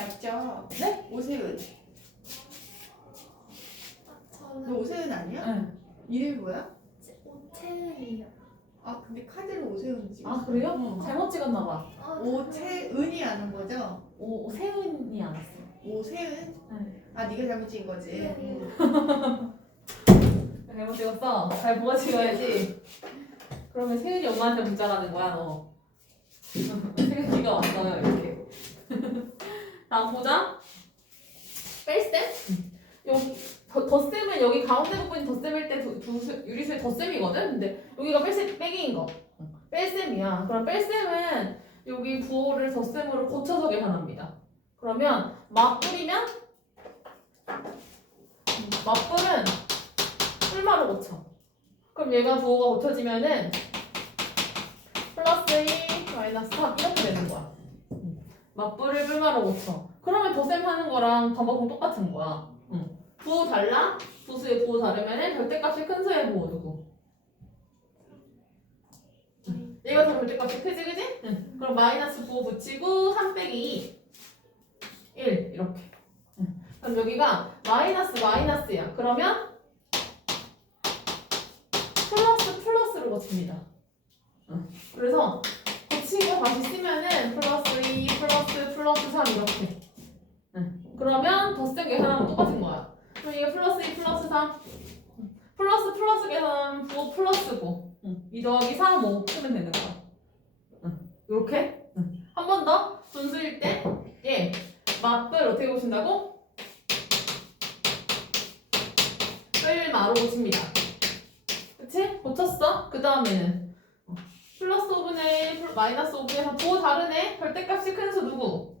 맞죠? 네? 오세훈. 너 저는 오세훈 아니야? 네. 이름이 뭐야? 오채은이요. 아 근데 카드를 오세훈 찍었어. 아 그래요? 어. 잘못 찍었나 봐. 어, 오채은이 아는 거죠? 오 세은이 안 왔어. 오세훈? 네. 아 네가 잘못 찍은 거지. 네. 응. 잘못 찍었어. 잘 보고 찍어야지. 그러면 세은이 엄마한테 문자 가는 거야 너. 세은이가 왔어요 이렇게. 다음 보자. 뺄셈? 여기 더, 덧셈은 여기 가운데 부분이 덧셈일 때 두, 두 수- 유리수의 덧셈이거든. 근데 여기가 뺄셈 빼기인 거. 뺄셈이야. 그럼 뺄셈은 여기 부호를 덧셈으로 고쳐서 계산합니다. 그러면 맞불이면 맞불은 뿔마로 고쳐. 그럼 얘가 부호가 고쳐지면은 플러스 2 마이너스 3 이렇게 되는 거야. 맞불을 뿔마로 고쳐. 그러면 덧셈 하는 거랑 반복은 똑같은 거야. 응. 부호 달라? 부수의 부호 다르면은 절대값이 큰 수의 부호 누구? 얘가 더 절대값이 크지 그지? 응. 그럼 마이너스 부호 붙이고 3 빼기 2 1 이렇게. 응. 그럼 여기가 마이너스 마이너스야. 그러면 플러스 플러스를 고칩니다. 응. 그래서 고친 거 다시 쓰면은 플러스 2 플러스 플러스 3 이렇게. 응. 그러면 덧셈 계산하면 똑같은 거야. 그럼 이게 플러스 2 플러스 3 응. 플러스 플러스 계산하면 부호 플러스고 응. 2 더하기 3 5 쓰면 되는 거야. 응. 이렇게 한번 더 분수일 때 예. 맛을 어떻게 고친다고? 끌마로 고칩니다. 그치? 고쳤어? 그 다음에는 플러스 5분의 1, 마이너스 5분의 3 부호 다르네? 절대값이 큰 수 누구?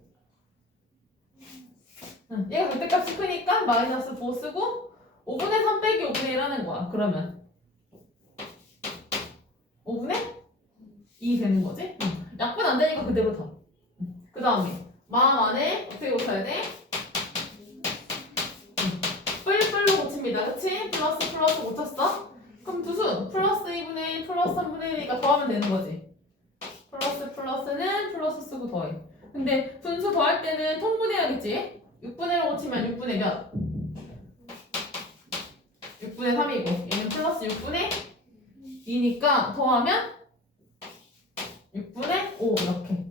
응, 얘가 절대값이 크니까 마이너스 부호 쓰고 5분의 3 빼기 5분의 1 하는 거야. 그러면 5분의 2 되는 거지? 응. 약분 안 되니까 그대로 더. 그 다음에 마음 안에 어떻게 고쳐야 돼? 뿔뿔로 고칩니다. 그치? 플러스 플러스 고쳤어? 그럼 두 수 플러스 2분의 1 플러스 3분의 1이니까 더하면 되는 거지. 플러스 플러스는 플러스 쓰고 더해. 근데 분수 더할 때는 통분해야겠지? 6분의 1 고치면 6분의 몇? 6분의 3이고 얘는 플러스 6분의 2니까 더하면 6분의 5 이렇게.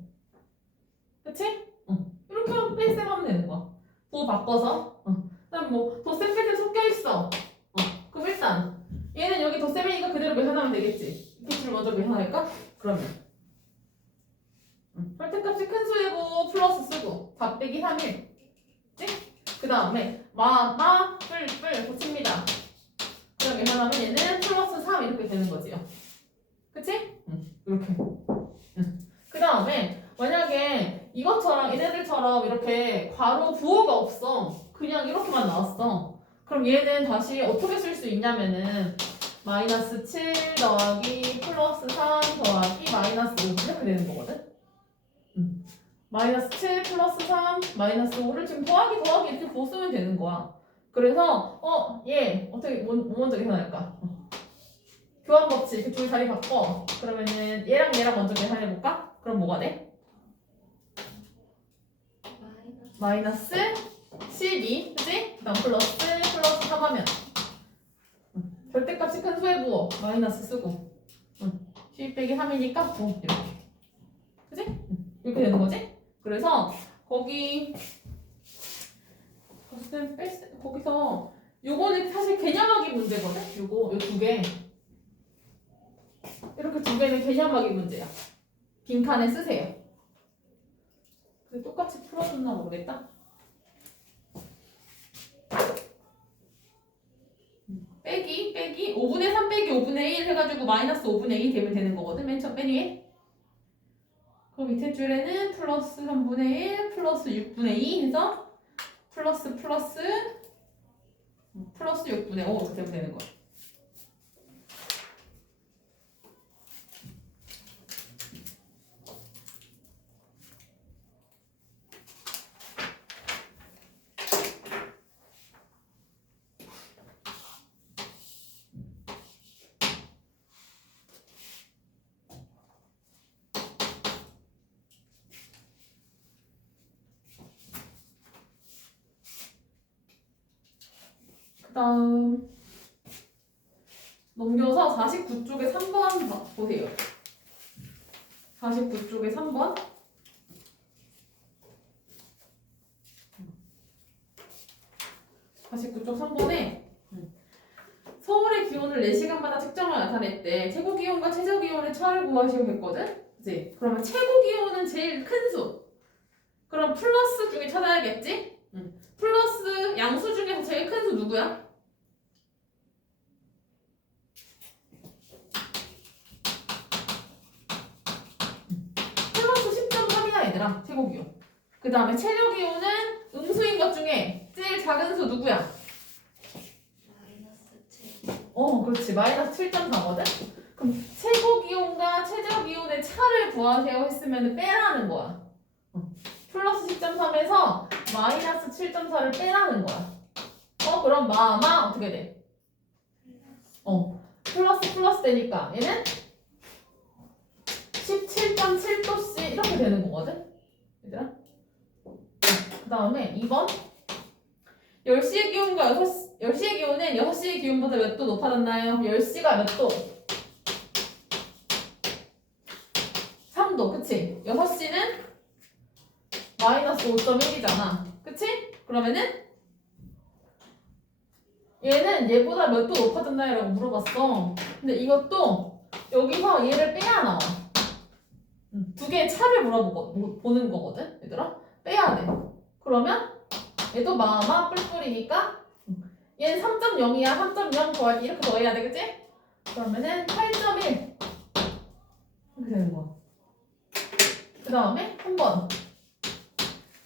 그치? 응. 이렇게 하면 뺄셈 하면 되는 거야. 부호 바꿔서. 응. 그다음 뭐 덧셈 뺄때 섞여 있어. 어. 그럼 일단 얘는 여기 덧셈이니까 그대로 계산하면 되겠지. 이 개수를 먼저 계산할까? 그러면 응. 절대값이 큰 수이고 플러스 쓰고 4 빼기 3일. 그 다음에 마마 뿔뿔 고칩니다. 그럼 계산하면 얘는 플러스 3 이렇게 되는 거지요. 그치? 응. 이렇게. 응. 그 다음에 만약에 이것처럼 얘네들처럼 이렇게 괄호 부호가 없어. 그냥 이렇게만 나왔어. 그럼 얘는 다시 어떻게 쓸 수 있냐면은 마이너스 7 더하기 플러스 3 더하기 마이너스 5 이렇게 되는 거거든. 음. 마이너스 7 플러스 3 마이너스 5를 지금 더하기 더하기 이렇게 쓰면 되는 거야. 그래서 어 얘 어떻게 뭐, 뭐 먼저 계산할까? 어. 교환 법칙 그둘 자리 바꿔. 그러면은 얘랑 얘랑 먼저 계산해 볼까? 그럼 뭐가 돼? 마이너스 마이너스 12, 그치? 그 다음 플러스, 플러스 3 하면 응. 절대값이 큰 수의 부호 마이너스 쓰고 응. 12 빼기 3이니까 9 이렇게 그치? 응. 이렇게 되는 거지? 그래서 거기 덧셈 뺄셈 거기서 요거는 사실 개념하기 문제거든? 요거 요 두 개. 이렇게 두 개는 개념하기 문제야. 빈칸에 쓰세요. 근데 똑같이 풀어줬나 모르겠다. 빼기 빼기. 5분의 3 빼기 5분의 1 해가지고 마이너스 5분의 2 되면 되는 거거든 맨 처음 맨 위에 그럼 밑에 줄에는 플러스 3분의 1 플러스 6분의 2 해서 플러스 플러스 플러스 6분의 5 이렇게 되는 거야 다음 넘겨서 49쪽에 3번 보세요. 49쪽에 3번. (49쪽 3번에) 서울의 기온을 4시간마다 측정을 나타냈대. 최고 기온과 최저 기온의 차를 구하시오겠거든? 그치? 그러면 최고 기온은 제일 큰 수. 그럼 플러스 중에 찾아야겠지? 응. 플러스 양수 중에서 제일 큰 수 누구야? 플러스 10.3이야 얘들아 최고 기온. 그 다음에 최저 기온은 음수인 것 중에 제일 작은 수 누구야? 마이너스 7. 어, 그렇지. 마이너스 7.4거든? 그럼 최고 기온과 최저 기온의 차를 구하세요 했으면 빼라는 거야. 어. 플러스 10.3에서 마이너스 7.4를 빼라는 거야. 어, 그럼 마마 어떻게 돼? 어, 플러스 플러스 되니까 얘는 17.7도씨 이렇게 되는 거거든? 얘들아? 그 다음에 2번 10시의 기온과 6시, 10시의 기온은 6시의 기온보다 몇 도 높아졌나요? 10시가 몇 도? 3도, 그치? 6시는 마이너스 5.1이잖아. 그치? 그러면은 얘는 얘보다 몇 도 높아졌나요? 라고 물어봤어. 근데 이것도 여기서 얘를 빼야 나와. 음, 두 개의 차를 물어보고 보- 보는 거거든, 얘들아? 빼야 돼. 그러면 얘도 마마 뿔뿔이니까 얘는 3.0이야. 3.0 더하기 이렇게 더해야 돼, 그치? 그러면은 8.1 이렇게 되는 거야. 그 다음에 한번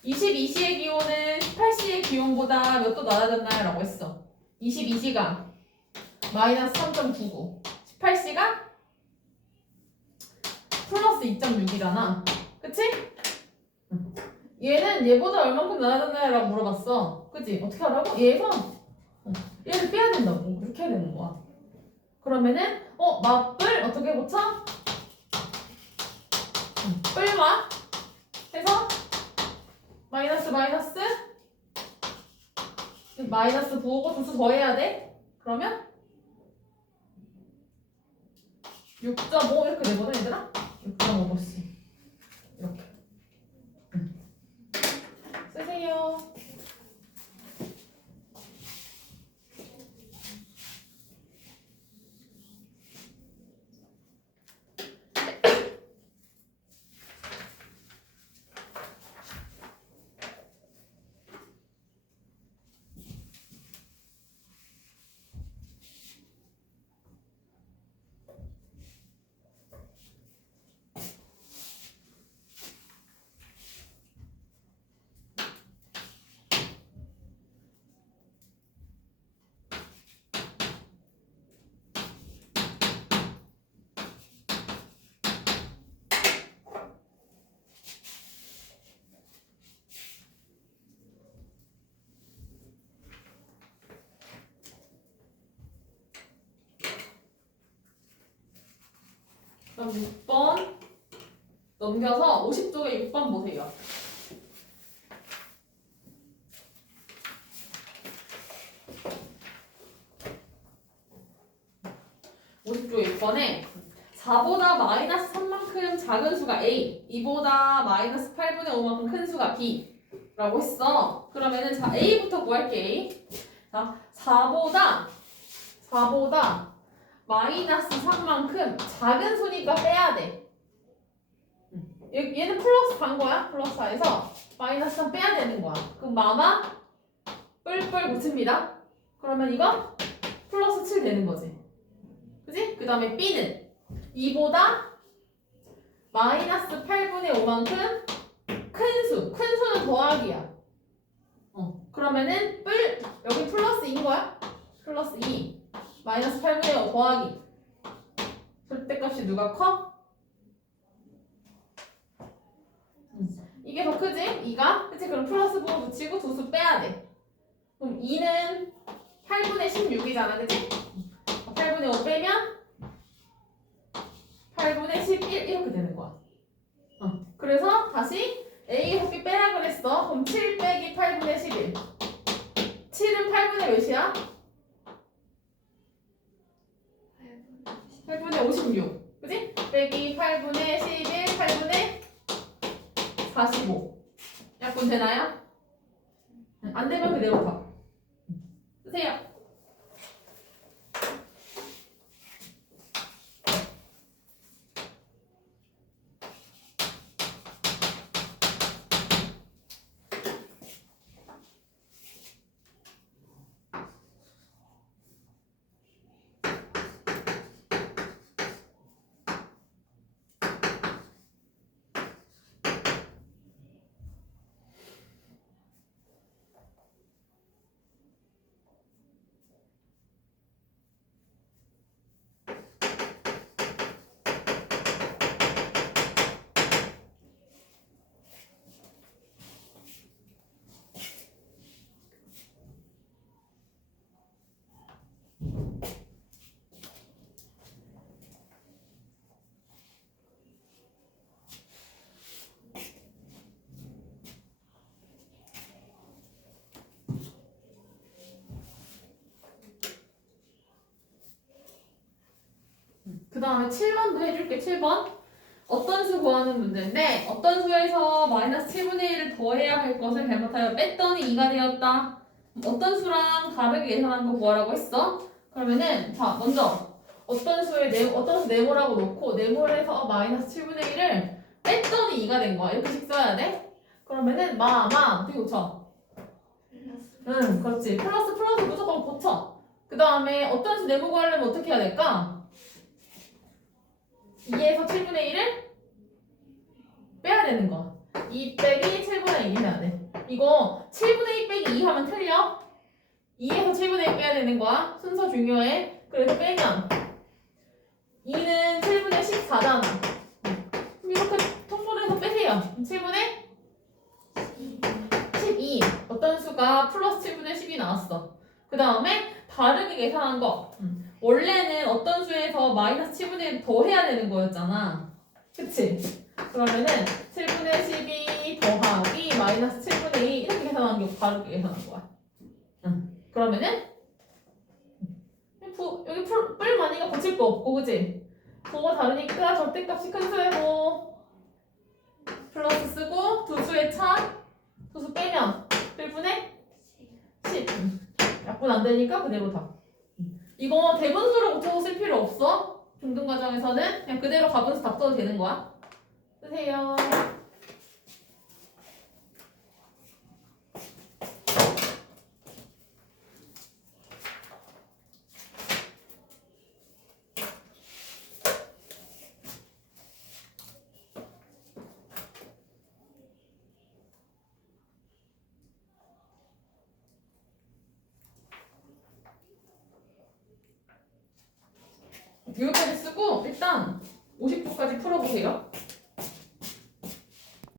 22시의 기온은 18시의 기온보다 몇 도 낮아졌나요? 라고 했어. 22시가 마이너스 3.99 18시가 플러스 2.6이잖아. 그치? 응. 얘는 얘보다 얼만큼 낮아졌나요? 라고 물어봤어. 그치? 어떻게 하라고? 얘에서 어, 얘를 빼야 된다고. 이렇게 해야 되는 거야. 그러면은 어? 맞불 어떻게 고쳐? 응, 뿔마 해서 마이너스 마이너스 마이너스 부호고 두수 더해야 돼? 그러면 6.5 이렇게 되거든 얘들아? 6.5보씩 이렇게. 응. 쓰세요 그럼 6번 넘겨서 50쪽에 6번 보세요. 오십 쪽 6번에 4보다 마이너스 3만큼 작은 수가 A, 2보다 마이너스 8분의 5만큼 큰 수가 B 라고 했어. 그러면은 자 A부터 구할게. 자 4보다 4보다 마이너스 3만큼 작은 수니까 빼야 돼. 음. 얘- 얘는 플러스 간 거야. 플러스 4에서 마이너스 3 빼야 되는 거야. 그럼 마마 뿔뿔 붙입니다. 그러면 이거 플러스 7 되는 거지. 그지? 그 다음에 B는 2보다 마이너스 8분의 5만큼 큰 수. 큰 수는 더하기야. 어. 그러면은 뿔 여기 플러스 2인 거야? 플러스 2. 마이너스 8분의 5 더하기 절대값이 누가 커? 음, 이게 더 크지? 2가? 그치? 그럼 플러스 부호 붙이고 두 수 빼야 돼 그럼 2는 8분의 16이잖아 그치? 8분의 5 빼면 8분의 11 이렇게 되는 거야 어, 그래서 다시 A에서 B 빼라 그랬어 그럼 7 빼기 8분의 11 7은 8분의 몇이야? 8분의 56. 그지? 빼기 8분의 11, 8분의 45. 약분 되나요? 네, 안 되면 그대로 봐. 쓰세요. 다음에 7번도 해줄게, 7번. 어떤 수 구하는 문제인데, 어떤 수에서 마이너스 7분의 1을 더해야 할 것을 잘못하여 뺐더니 2가 되었다. 어떤 수랑 다르게 예상한 거 구하라고 했어? 그러면은, 자, 먼저, 어떤 수의 네, 어떤 수 네모라고 놓고, 네모에서 마이너스 7분의 1을 뺐더니 2가 된 거야. 이렇게씩 써야 돼? 그러면은, 마, 마, 어떻게 고쳐? 응, 그렇지. 플러스, 플러스 무조건 고쳐. 그 다음에 어떤 수 네모 구하려면 어떻게 해야 될까? 2에서 7분의 1을 빼야 되는 거야. 2 빼기 7분의 1 해야 돼. 이거 7분의 2 빼기 2 하면 틀려. 2에서 7분의 1 빼야 되는 거야. 순서 중요해. 그래서 빼면 2는 7분의 14잖아. 그럼 이렇게 통분해서 빼세요. 7분의 12. 어떤 수가 플러스 7분의 10이 나왔어. 그 다음에 다르게 계산한 거. 음. 원래는 어떤 수에서 마이너스 7분의 1 더 해야 되는 거였잖아. 그치? 그러면은 7분의 12 더하기 마이너스 7분의 2 이렇게 계산한 게 다르게 계산한 거야. 응. 그러면은 부, 여기 풀, 뿔 많이가 붙일 거 없고 그치? 부가 다르니까 절대값이 큰 수에고 플러스 쓰고 두 수의 차, 두 수 빼면 1분의 10. 약분 안 되니까 그대로 다. 이거 대분수를 고쳐서 쓸 필요 없어. 중등 과정에서는 그냥 그대로 가분수 다 써도 되는 거야. 쓰세요. 여기까지 쓰고 일단 50도까지 풀어보세요.